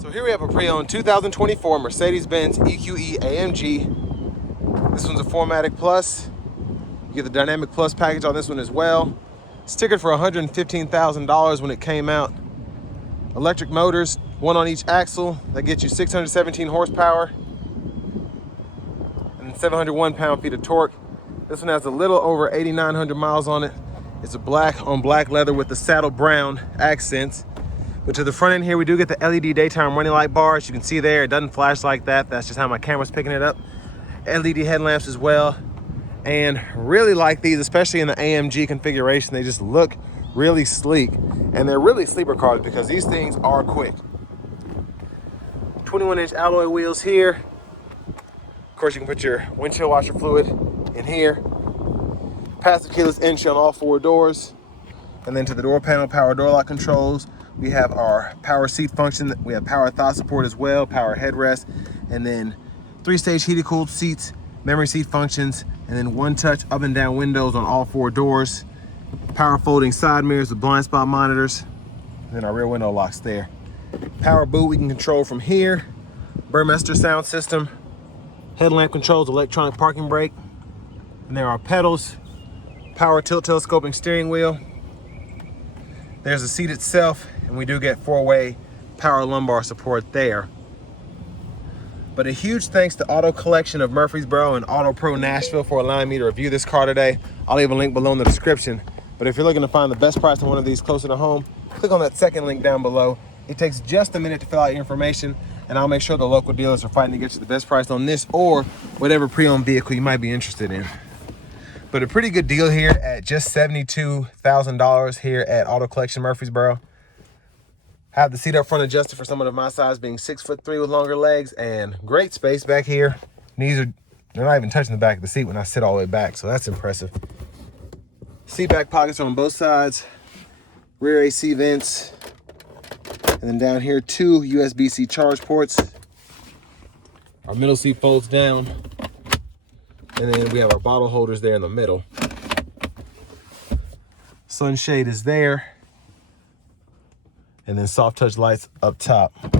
So here we have a pre-owned 2024 Mercedes-Benz EQE AMG. This one's a 4MATIC Plus. You get the Dynamic Plus package on this one as well. It's ticketed for $115,000 when it came out. Electric motors, one on each axle. That gets you 617 horsepower and 701 pound-feet of torque. This one has a little over 8,900 miles on it. It's a black on black leather with the saddle brown accents. But to the front end here, we do get the LED daytime running light bars. You can see there, it doesn't flash like that. That's just how my camera's picking it up. LED headlamps as well. And really like these, especially in the AMG configuration. They just look really sleek. And they're really sleeper cars because these things are quick. 21-inch alloy wheels here. Of course, you can put your windshield washer fluid in here. Passive keyless entry on all four doors. And then to the door panel, power door lock controls. We have our power seat function. We have power thigh support as well, power headrest, and then 3-stage heated cooled seats, memory seat functions, and then one-touch up and down windows on all four doors. Power folding side mirrors with blind spot monitors, and then our rear window locks there. Power boot we can control from here. Burmester sound system, headlamp controls, electronic parking brake, and there are pedals, power tilt telescoping steering wheel. There's the seat itself, and we do get 4-way power lumbar support there. But a huge thanks to Auto Collection of Murfreesboro and Auto Pro Nashville for allowing me to review this car today. I'll leave a link below in the description. But if you're looking to find the best price on one of these closer to home, click on that second link down below. It takes just a minute to fill out your information, and I'll make sure the local dealers are fighting to get you the best price on this or whatever pre-owned vehicle you might be interested in. But a pretty good deal here at just $72,000 here at Auto Collection Murfreesboro. Have the seat up front adjusted for someone of my size, being 6'3" with longer legs, and great space back here. They're not even touching the back of the seat when I sit all the way back, so that's impressive. Seat back pockets on both sides, rear AC vents, and then down here 2 USB-C charge ports. Our middle seat folds down. And then we have our bottle holders there in the middle. Sunshade is there. And then soft touch lights up top. But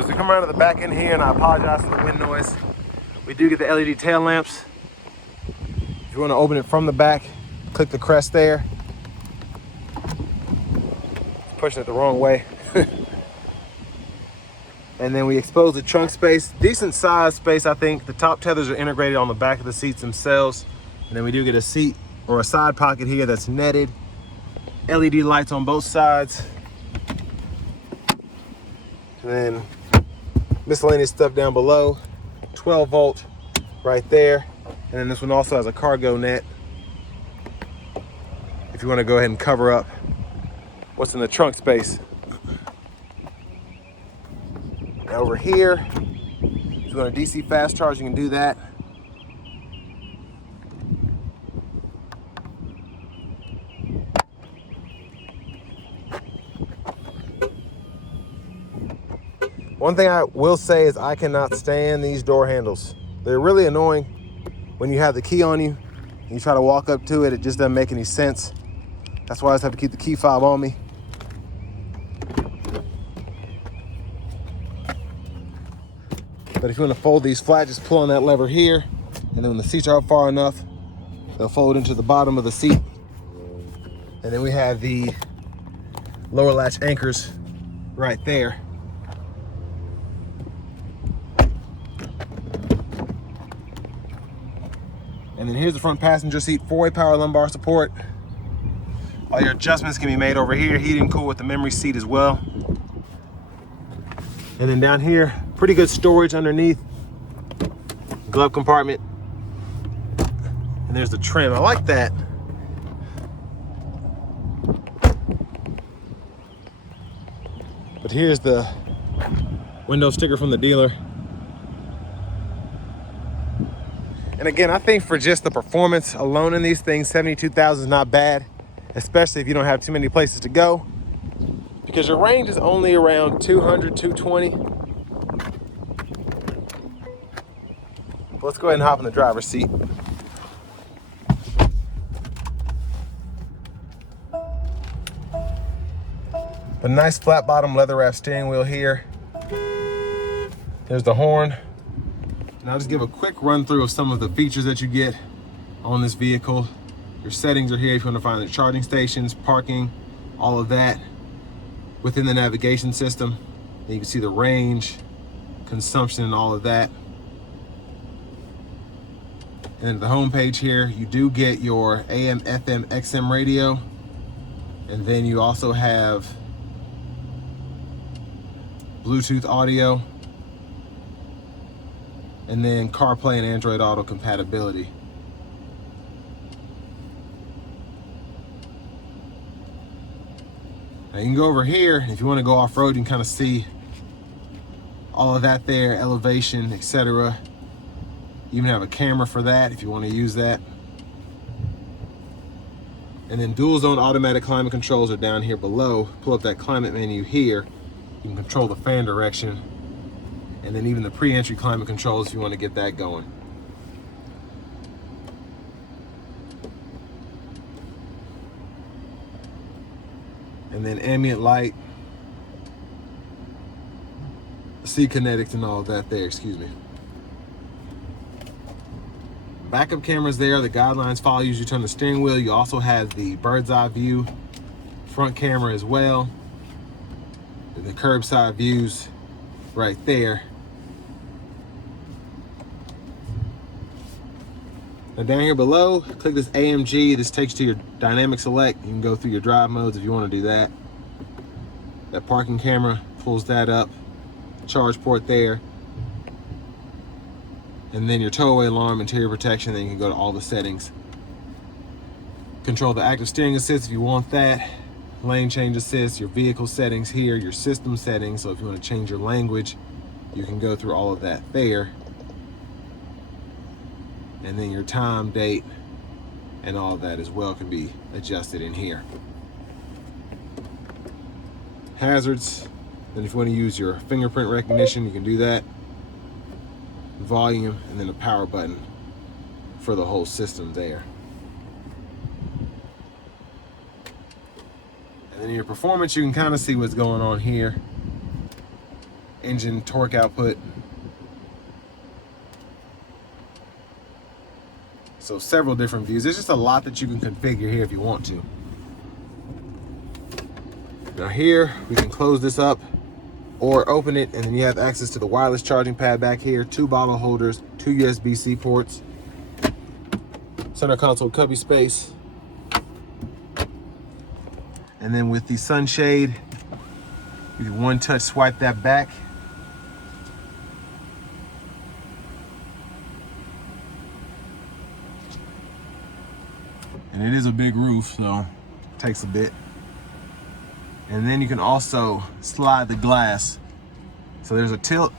as we come around to the back end here, and I apologize for the wind noise, we do get the LED tail lamps. If you want to open it from the back, click the crest there. Pushing it the wrong way. And then we expose the trunk space. Decent size space, I think. The top tethers are integrated on the back of the seats themselves. And then we do get a seat or a side pocket here that's netted. LED lights on both sides. And then miscellaneous stuff down below. 12 volt right there. And then this one also has a cargo net if you want to go ahead and cover up what's in the trunk space. And over here, if you want a DC fast charge, you can do that. One thing I will say is I cannot stand these door handles. They're really annoying when you have the key on you and you try to walk up to it. It just doesn't make any sense. That's why I just have to keep the key fob on me. But if you want to fold these flat, just pull on that lever here. And then when the seats are up far enough, they'll fold into the bottom of the seat. And then we have the lower latch anchors right there. And then here's the front passenger seat, 4-way power lumbar support. All your adjustments can be made over here. Heated and cool with the memory seat as well. And then down here, pretty good storage underneath. Glove compartment. And there's the trim. I like that. But here's the window sticker from the dealer. And again, I think for just the performance alone in these things, $72,000 is not bad, especially if you don't have too many places to go, because your range is only around 200, 220. Let's go ahead and hop in the driver's seat. But nice flat bottom leather wrap steering wheel here. There's the horn. And I'll just give a quick run through of some of the features that you get on this vehicle. Your settings are here if you want to find the charging stations, parking, all of that within the navigation system. And you can see the range, consumption, and all of that. And at the home page here, you do get your AM, FM, XM radio. And then you also have Bluetooth audio. And then CarPlay and Android Auto compatibility. Now you can go over here, if you want to go off-road, you can kind of see all of that there, elevation, etc. You even have a camera for that if you want to use that. And then dual zone automatic climate controls are down here below. Pull up that climate menu here. You can control the fan direction. And then even the pre-entry climate controls if you want to get that going. And then ambient light, seat kinetics and all of that there, excuse me. Backup cameras there, the guidelines follow you as you turn the steering wheel. You also have the bird's eye view, front camera as well. And the curbside views right there. Now down here below, click this AMG. This takes you to your dynamic select. You can go through your drive modes if you want to do that. That parking camera pulls that up. Charge port there. And then your towaway alarm, interior protection. Then you can go to all the settings. Control the active steering assist if you want that. Lane change assist, your vehicle settings here, your system settings. So if you want to change your language, you can go through all of that there. And then your time, date, and all of that as well can be adjusted in here. Hazards, then if you want to use your fingerprint recognition, you can do that. Volume, and then a power button for the whole system there. And then in your performance, you can kind of see what's going on here. Engine torque output. So several different views. There's just a lot that you can configure here if you want to. Now here, we can close this up or open it, and then you have access to the wireless charging pad back here, 2 bottle holders, 2 USB-C ports, center console cubby space. And then with the sunshade, you can one touch swipe that back. And it is a big roof, so it takes a bit. And then you can also slide the glass. So there's a tilt.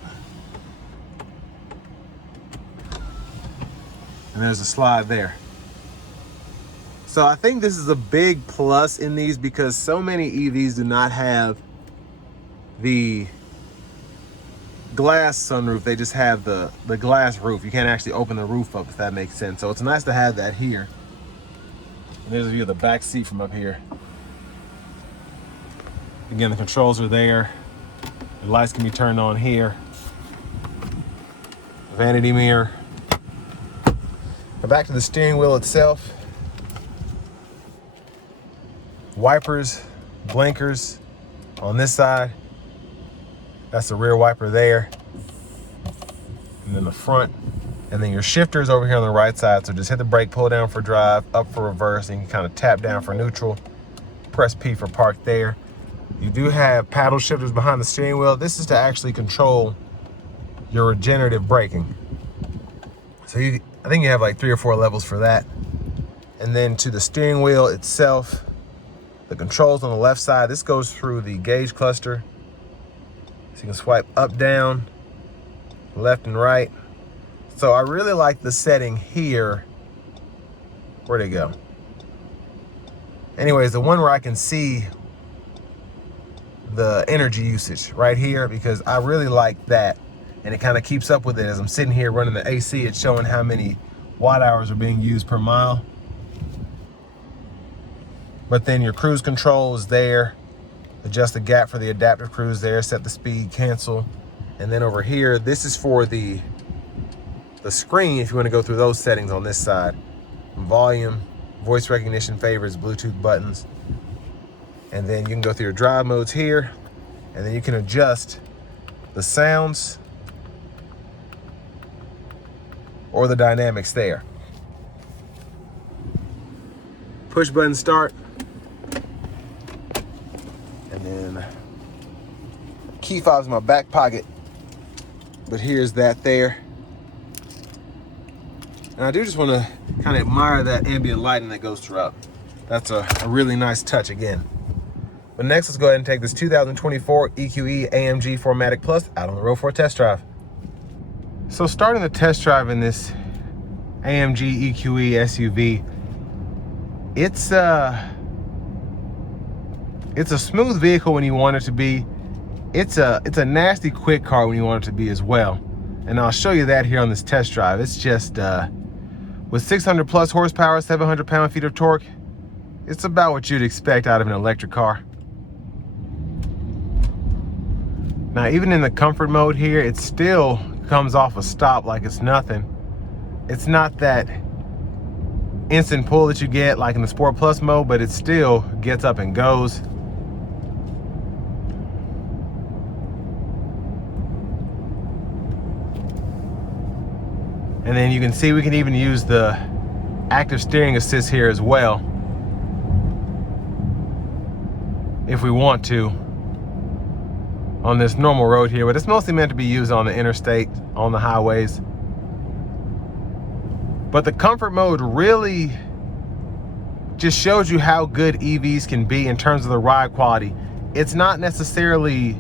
And there's a slide there. So I think this is a big plus in these because so many EVs do not have the glass sunroof. They just have the glass roof. You can't actually open the roof up, if that makes sense. So it's nice to have that here. And there's a view of the back seat from up here. Again, the controls are there. The lights can be turned on here. Vanity mirror. Now back to the steering wheel itself. Wipers, blinkers on this side. That's the rear wiper there. And then the front. And then your shifter is over here on the right side. So just hit the brake, pull down for drive, up for reverse, and you can kind of tap down for neutral. Press P for park there. You do have paddle shifters behind the steering wheel. This is to actually control your regenerative braking. So I think you have like 3 or 4 levels for that. And then to the steering wheel itself, the controls on the left side, this goes through the gauge cluster. So you can swipe up, down, left and right. So I really like the setting here. Where'd it go? Anyways, the one where I can see the energy usage right here, because I really like that. And it kind of keeps up with it. As I'm sitting here running the AC, it's showing how many watt hours are being used per mile. But then your cruise control is there. Adjust the gap for the adaptive cruise there, set the speed, cancel. And then over here, this is for the screen if you want to go through those settings on this side. Volume, voice recognition, favorites, Bluetooth buttons. And then you can go through your drive modes here, and then you can adjust the sounds or the dynamics there. Push button start. And then key fob's in my back pocket, but here's that there. And I do just want to kind of admire that ambient lighting that goes throughout. That's a really nice touch again. But next, let's go ahead and take this 2024 EQE AMG 4MATIC Plus out on the road for a test drive. So starting the test drive in this AMG EQE SUV, it's a smooth vehicle when you want it to be. It's a nasty quick car when you want it to be as well. And I'll show you that here on this test drive. It's just, with 600 plus horsepower, 700 pound-feet of torque, it's about what you'd expect out of an electric car. Now, even in the comfort mode here, it still comes off a stop like it's nothing. It's not that instant pull that you get like in the Sport Plus mode, but it still gets up and goes. And then you can see we can even use the active steering assist here as well if we want to on this normal road here, but it's mostly meant to be used on the interstate, on the highways. But the comfort mode really just shows you how good EVs can be in terms of the ride quality. It's not necessarily,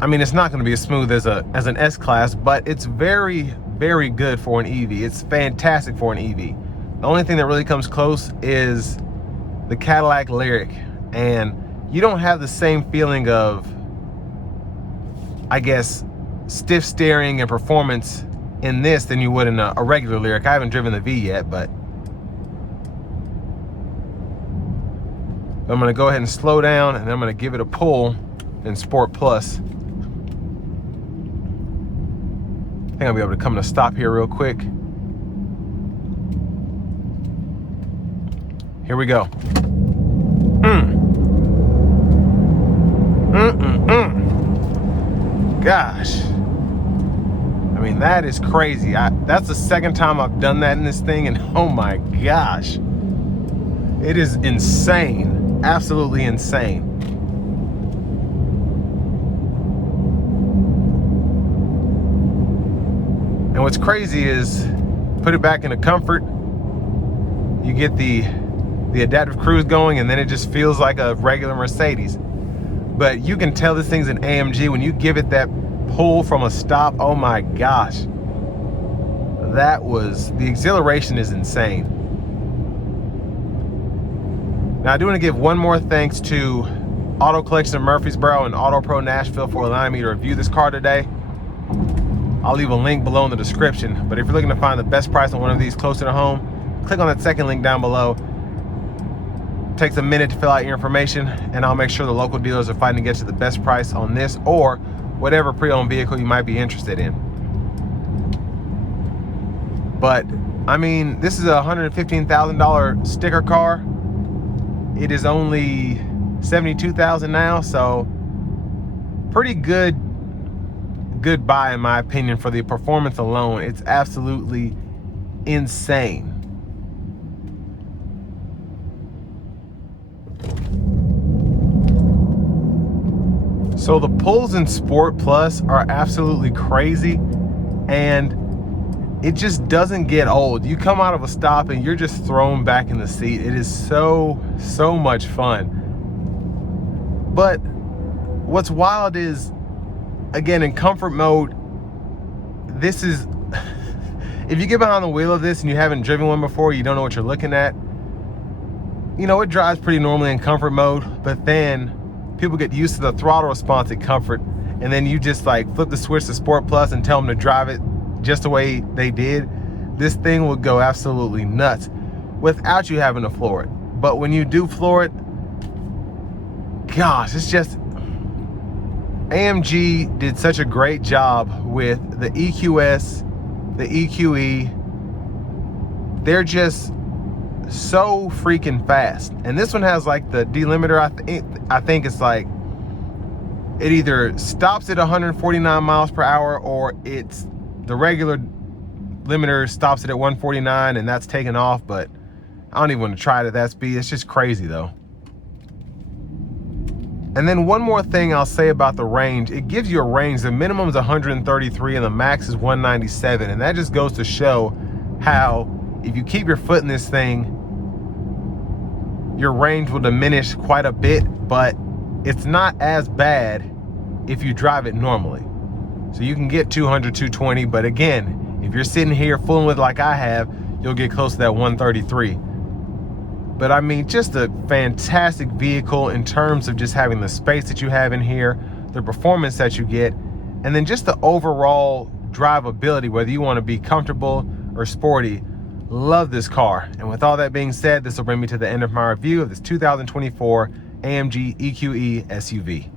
I mean, it's not going to be as smooth as an S-Class, but it's very, very good for an EV. It's fantastic for an EV. The only thing that really comes close is the Cadillac Lyriq, and you don't have the same feeling of, I guess, stiff steering and performance in this than you would in a regular Lyriq. I haven't driven the V yet, but I'm going to go ahead and slow down, and I'm going to give it a pull in Sport Plus. I think I'll be able to come to a stop here real quick. Here we go. Gosh. I mean, that is crazy. That's the second time I've done that in this thing, and oh my gosh. It is insane. Absolutely insane. And what's crazy is, put it back into comfort, you get the adaptive cruise going, and then it just feels like a regular Mercedes. But you can tell this thing's an AMG when you give it that pull from a stop. Oh my gosh. The exhilaration is insane. Now I do want to give one more thanks to Auto Collection of Murfreesboro and Auto Pro Nashville for allowing me to review this car today. I'll leave a link below in the description, but if you're looking to find the best price on one of these closer to home, click on that second link down below. It takes a minute to fill out your information, and I'll make sure the local dealers are fighting to get you the best price on this or whatever pre-owned vehicle you might be interested in. But I mean, this is a $115,000 sticker car. It is only $72,000 now, so pretty good buy in my opinion for the performance alone. It's absolutely insane. So the pulls in Sport Plus are absolutely crazy, and it just doesn't get old. You come out of a stop and you're just thrown back in the seat. It is so much fun. But what's wild is, again, in comfort mode, this is, if you get behind the wheel of this and you haven't driven one before, you don't know what you're looking at. You know, it drives pretty normally in comfort mode, but then people get used to the throttle response at comfort, and then you just like flip the switch to Sport Plus and tell them to drive it just the way they did. This thing will go absolutely nuts without you having to floor it. But when you do floor it, gosh, it's just, AMG did such a great job with the EQS, the EQE. They're just so freaking fast. And this one has like the delimiter, I think it's like, it either stops at 149 miles per hour or it's the regular limiter stops it at 149 and that's taken off, but I don't even want to try it at that speed. It's just crazy though. And then one more thing I'll say about the range, it gives you a range. The minimum is 133 and the max is 197. And that just goes to show how if you keep your foot in this thing, your range will diminish quite a bit, but it's not as bad if you drive it normally. So you can get 200, 220, but again, if you're sitting here fooling with like I have, you'll get close to that 133. But I mean, just a fantastic vehicle in terms of just having the space that you have in here, the performance that you get, and then just the overall drivability, whether you want to be comfortable or sporty. Love this car. And with all that being said, this will bring me to the end of my review of this 2024 AMG EQE SUV.